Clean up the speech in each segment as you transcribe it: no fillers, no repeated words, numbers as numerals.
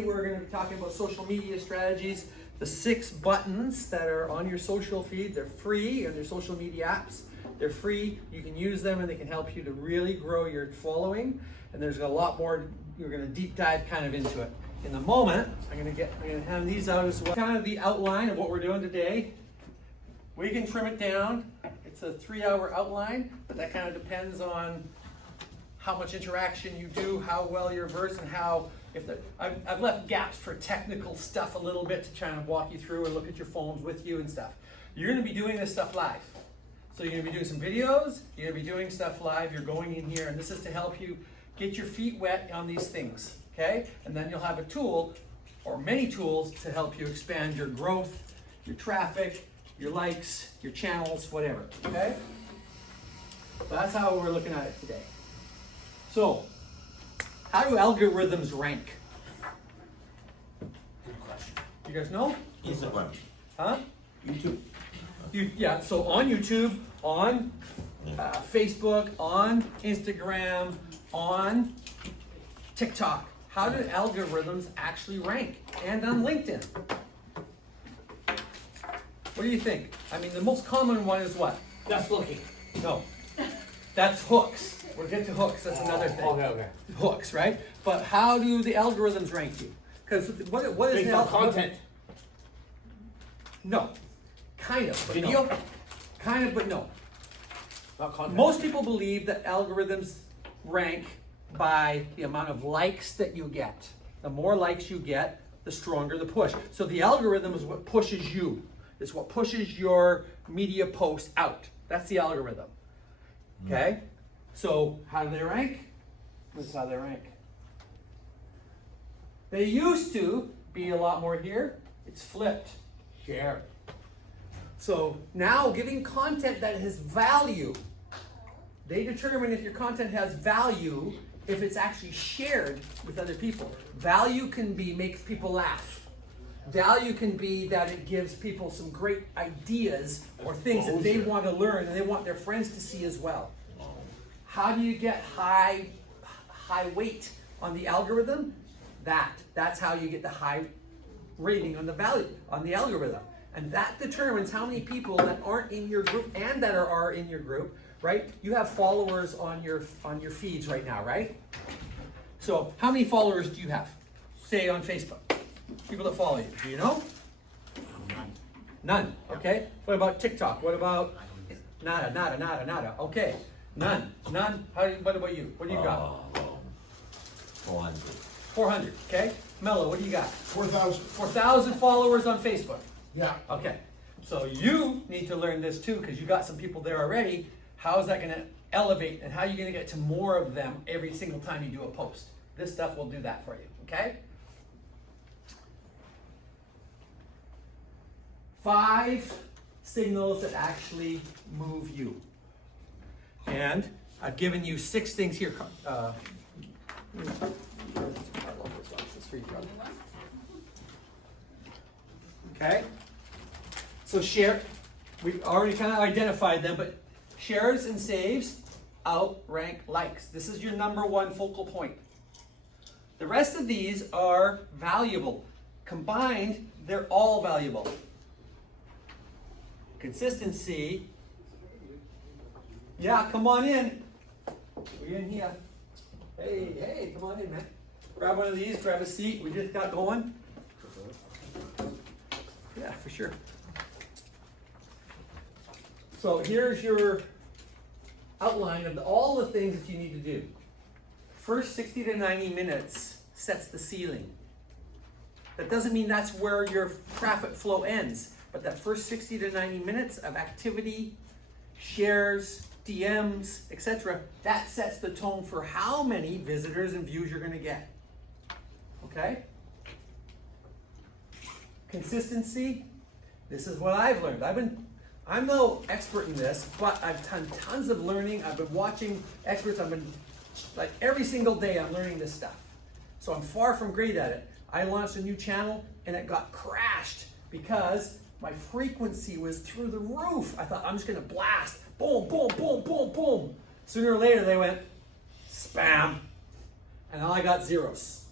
We're going to be talking about social media strategies. The 6 buttons that are on your social feed, they're free, and they're social media apps. They're free. You can use them and they can help you to really grow your following. And there's a lot more. We're going to deep dive kind of into it. In a moment, I'm going to hand these out as well. Kind of the outline of what we're doing today. We can trim it down. It's a 3-hour outline, but that kind of depends on how much interaction you do, how well you're versed, and how, I've left gaps for technical stuff a little bit to try and walk you through and look at your phones with you and stuff. You're gonna be doing this stuff live. So you're gonna be doing some videos, you're gonna be doing stuff live, you're going in here, and this is to help you get your feet wet on these things, okay? And then you'll have a tool, or many tools, to help you expand your growth, your traffic, your likes, your channels, whatever, okay? So that's how we're looking at it today. So, how do algorithms rank? Good question. You guys know? Instagram. Huh? YouTube. Yeah, so on YouTube, on Facebook, on Instagram, on TikTok, how do algorithms actually rank? And on LinkedIn? What do you think? I mean, the most common one is what? Just looking. No. That's hooks. We'll get to hooks, that's another thing. Okay. Hooks, right? But how do the algorithms rank you? Because what is Based on content. No. Kind of, but Video? no. Kind of, but no. Not content. Most people believe that algorithms rank by the amount of likes that you get. The more likes you get, the stronger the push. So the algorithm is what pushes you. It's what pushes your media post out. That's the algorithm. Okay? So how do they rank? This is how they rank. They used to be a lot more here. It's flipped. Share. So now giving content that has value, they determine if your content has value if it's actually shared with other people. Value can be makes people laugh. Value can be that it gives people some great ideas or things that they want to learn and they want their friends to see as well. How do you get high weight on the algorithm? That's how you get the high rating on the value on the algorithm. And that determines how many people that aren't in your group and that are in your group, right? You have followers on your feeds right now, right? So how many followers do you have? Say on Facebook. People that follow you. Do you know? None. Okay. What about TikTok? What about nada? Okay. None. What about you? What do you got? 400. 400. Okay. Mello, what do you got? 4,000. 4,000 followers on Facebook. Yeah. Okay. So you need to learn this too because you got some people there already. How is that going to elevate and how are you going to get to more of them every single time you do a post? This stuff will do that for you. Okay? 5 signals that actually move you. And I've given you 6 things here. Okay? So share, we've already kind of identified them, but shares and saves outrank likes. This is your number 1 focal point. The rest of these are valuable. Combined, they're all valuable. Consistency. Yeah, come on in. We're in here. Hey, come on in, man. Grab one of these, grab a seat. We just got going. Yeah, for sure. So here's your outline of all the things that you need to do. First 60 to 90 minutes sets the ceiling. That doesn't mean that's where your traffic flow ends. But that first 60 to 90 minutes of activity, shares, DMs, etc., that sets the tone for how many visitors and views you're going to get. Okay? Consistency. This is what I've learned. I'm no expert in this, but I've done tons of learning. I've been watching experts. I've been, like, every single day I'm learning this stuff. So I'm far from great at it. I launched a new channel and it got crashed because my frequency was through the roof. I thought I'm just gonna blast, boom, boom, boom, boom, boom. Sooner or later they went spam, and all I got zeros.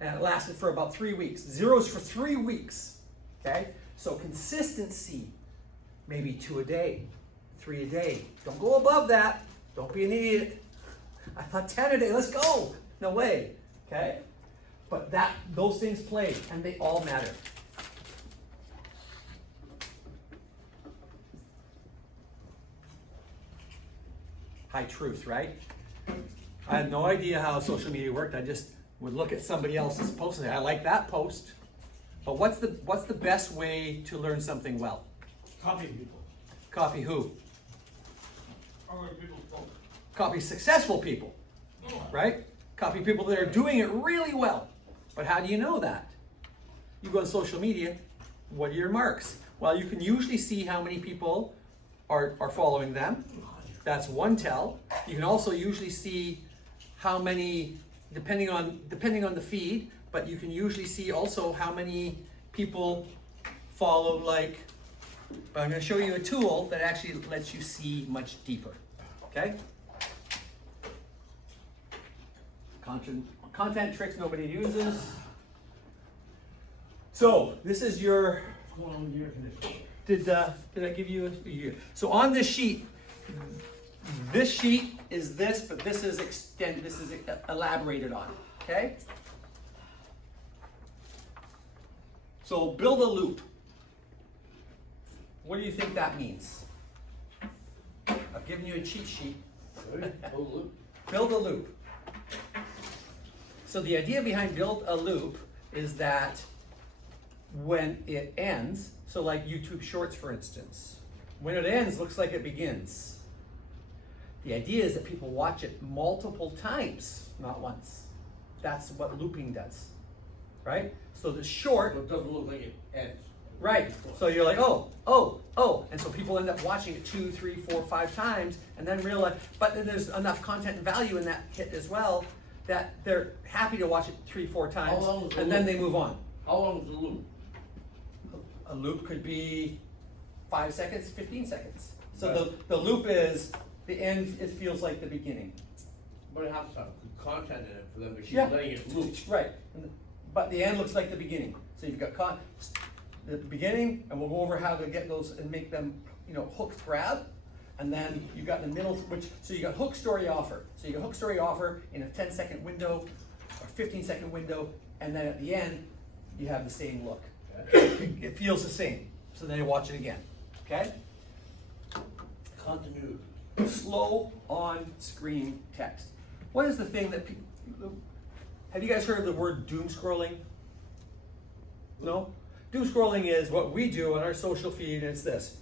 And it lasted for about 3 weeks. Zeros for 3 weeks. Okay? So consistency, maybe 2 a day, 3 a day. Don't go above that. Don't be an idiot. I thought 10 a day, let's go. No way. Okay? But those things play, and they all matter. High truth, right? I had no idea how social media worked. I just would look at somebody else's post and say, I like that post. But what's the best way to learn something well? Copy people. Copy who? Other people's posts. Copy successful people, right? Copy people that are doing it really well. But how do you know that? You go on social media, what are your marks? Well, you can usually see how many people are following them. That's one tell. You can also usually see how many, depending on the feed, but you can usually see also how many people follow like, but I'm going to show you a tool that actually lets you see much deeper, okay? Content tricks nobody uses. So this is your, What's going on with your condition? did I give you a, so on this sheet is this, but this is elaborated on, okay? So build a loop. What do you think that means? I've given you a cheat sheet. Build a loop. So the idea behind build a loop is that when it ends, so like YouTube Shorts for instance, when it ends, looks like it begins. The idea is that people watch it multiple times, not once. That's what looping does, right? So the short, It doesn't look like it ends. right, so you're like, oh, and so people end up watching it 2, 3, 4, 5 times, and then realize, but then there's enough content and value in that hit as well, that they're happy to watch it 3, 4 times, How long is the and then loop? they move on. How long is the loop? A loop could be 5 seconds, 15 seconds. So the loop is, the end, it feels like the beginning. But it has to have good content in it for them to keep Yeah. letting it loop. Right, but the end looks like the beginning. So you've got the beginning, and we'll go over how to get those and make them, hooks grab. And then you got the middle, so you got hook, story, offer. So you got hook, story, offer in a 10-second window, or 15-second window, and then at the end, you have the same look. It feels the same. So then you watch it again, okay? Continuity. Slow on-screen text. What is the thing that people, have you guys heard of the word doom scrolling? No? Doom scrolling is what we do on our social feed, and it's this.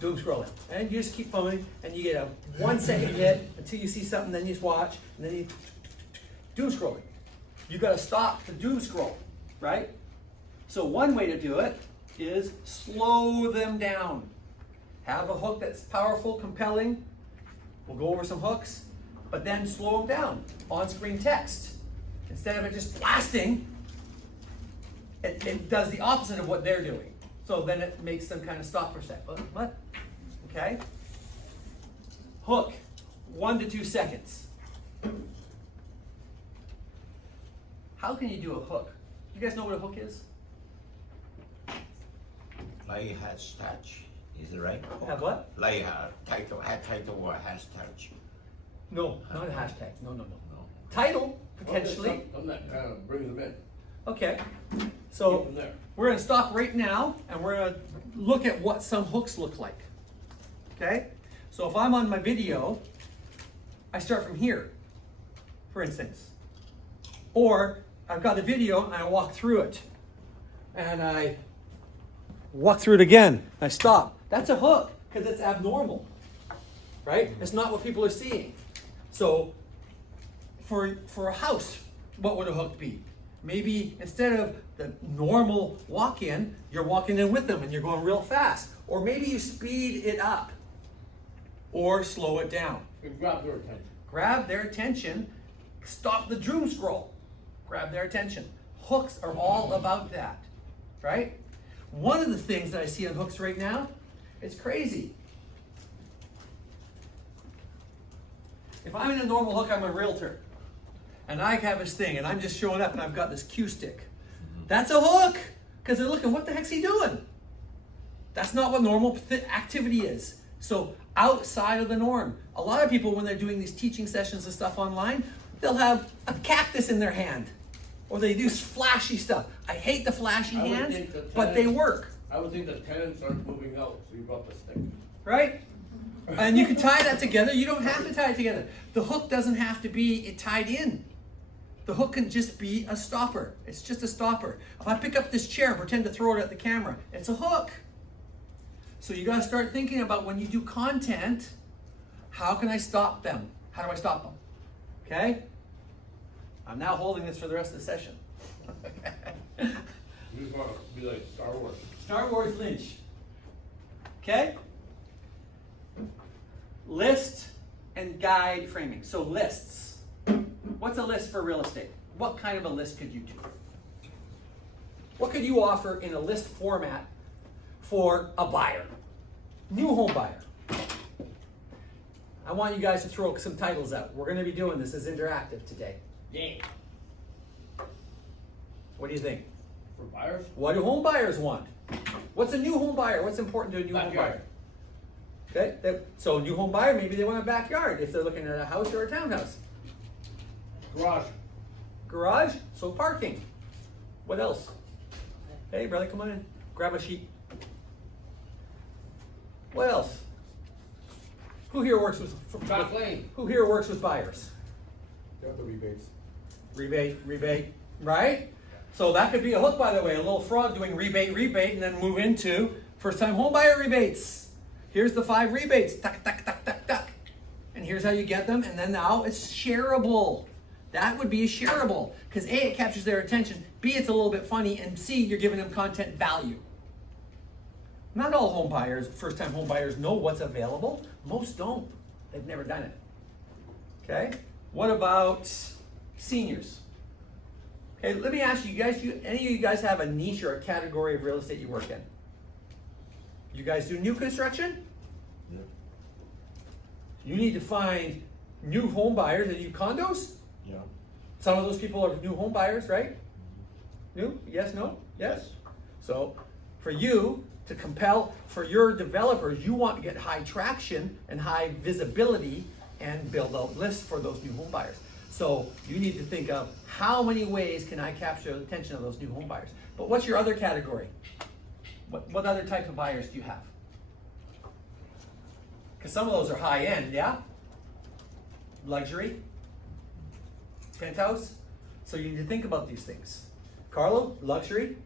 Doom scrolling. And you just keep following, and you get a 1 second hit until you see something, then you just watch, and then you doom scrolling. You gotta stop the doom scroll, right? So one way to do it is slow them down. Have a hook that's powerful, compelling. We'll go over some hooks, but then slow them down. On-screen text. Instead of it just blasting, it does the opposite of what they're doing. So then it makes them kind of stop for a sec. What? Okay. Hook, 1 to 2 seconds. How can you do a hook? You guys know what a hook is? Like hashtag, is it right? Have what? Like title, add title or hashtag. No, not a hashtag. No. Title, potentially. Something that kind of brings them in. Okay. Keep So them there. we're going to stop right now, and we're going to look at what some hooks look like. Okay? So if I'm on my video, I start from here, for instance. Or I've got the video, and I walk through it. And I walk through it again, and I stop. That's a hook, because it's abnormal. Right? It's not what people are seeing. So for a house, what would a hook be? Maybe instead of the normal walk-in, you're walking in with them and you're going real fast. Or maybe you speed it up or slow it down. It grabs their attention. Grab their attention, stop the doom scroll. Grab their attention. Hooks are all about that, right? One of the things that I see on hooks right now, it's crazy. If I'm in a normal hook, I'm a realtor. and I have this thing, and I'm just showing up, and I've got this cue stick. That's a hook, because they're looking, what the heck's he doing? That's not what normal activity is. So outside of the norm. A lot of people, when they're doing these teaching sessions and stuff online, they'll have a cactus in their hand, or they do flashy stuff. I hate the flashy I would hands, think the but they tenants- work, I would think the tenants aren't moving out, so you brought the stick. right? And you can tie that together. You don't have to tie it together. The hook doesn't have to be tied in. The hook can just be a stopper. It's just a stopper. If I pick up this chair and pretend to throw it at the camera, it's a hook. So you gotta start thinking about when you do content, how can I stop them? How do I stop them? Okay? I'm now holding this for the rest of the session. You just wanna be like Star Wars. Star Wars Lynch. Okay? List and guide framing. So lists. What's a list for real estate? What kind of a list could you do? What could you offer in a list format for a buyer? New home buyer. I want you guys to throw some titles out. We're going to be doing this as interactive today. Yeah. What do you think? For buyers? What do home buyers want? What's a new home buyer? What's important to a new home Backyard. buyer? Okay, so a new home buyer, maybe they want a backyard if they're looking at a house or a townhouse. Garage. Garage, so parking. What else? Hey, brother, come on in. Grab a sheet. What else? Who here works with? Back lane. Who here works with buyers? Got the rebates. Rebate, right? So that could be a hook, by the way. A little frog doing rebate, and then move into first-time home buyer rebates. Here's the 5 rebates. Tuck, tuck, tuck, tuck, tuck. And here's how you get them. And then now it's shareable. That would be a shareable. Because A, it captures their attention. B, it's a little bit funny. And C, you're giving them content value. Not all home buyers, first-time home buyers, know what's available. Most don't. They've never done it. Okay? What about seniors? Okay, let me ask you guys, any of you guys have a niche or a category of real estate you work in? You guys do new construction? Yeah. You need to find new home buyers that do condos? Yeah. Some of those people are new home buyers, right? New? Yes, no? Yes? So, for you to compel, for your developers, you want to get high traction and high visibility and build out lists for those new home buyers. So, you need to think of how many ways can I capture the attention of those new home buyers. But what's your other category? What other type of buyers do you have? Because some of those are high end, yeah? Luxury? Penthouse? So you need to think about these things. Carlo, luxury?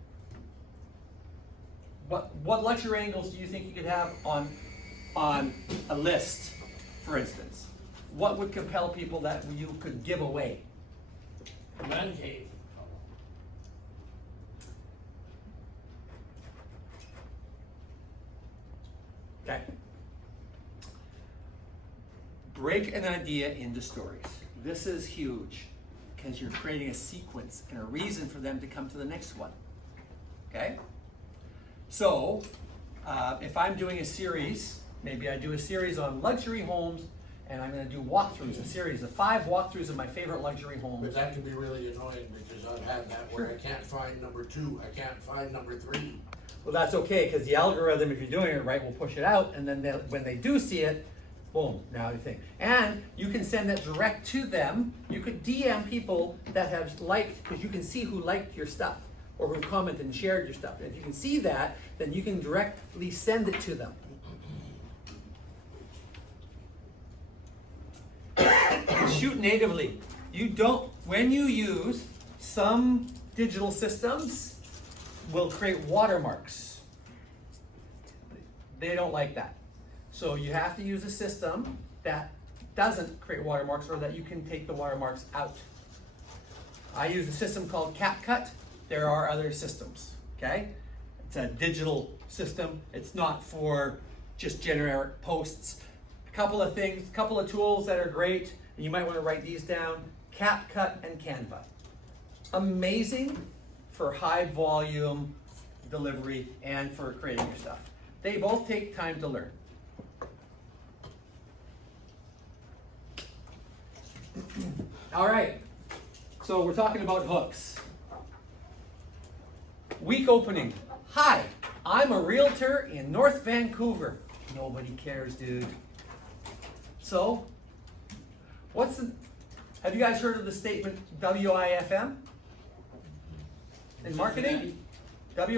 What luxury angles do you think you could have on a list, for instance? What would compel people that you could give away? Man cave. Okay. Break an idea into stories. This is huge because you're creating a sequence and a reason for them to come to the next one. Okay? So, if I'm doing a series, maybe I do a series on luxury homes and I'm going to do walkthroughs, a series of 5 walkthroughs of my favorite luxury homes. But that can be really annoying because I've had that where I can't find number 2, I can't find number 3. Well, that's okay, because the algorithm, if you're doing it right, will push it out, and then when they do see it, boom, now you think. And you can send that direct to them. You could DM people that have liked, because you can see who liked your stuff, or who commented and shared your stuff. And if you can see that, then you can directly send it to them. Shoot natively. You don't, when you use some digital systems, will create watermarks. They don't like that. So you have to use a system that doesn't create watermarks or that you can take the watermarks out. I use a system called CapCut. There are other systems, okay? It's a digital system. It's not for just generic posts. A couple of things, a couple of tools that are great, and you might want to write these down. CapCut and Canva. Amazing for high volume delivery and for creating your stuff. They both take time to learn. All right, So we're talking about hooks. Week opening. Hi, I'm a realtor in North Vancouver. Nobody cares, dude. So, have you guys heard of the statement WIFM? In marketing? WIFM.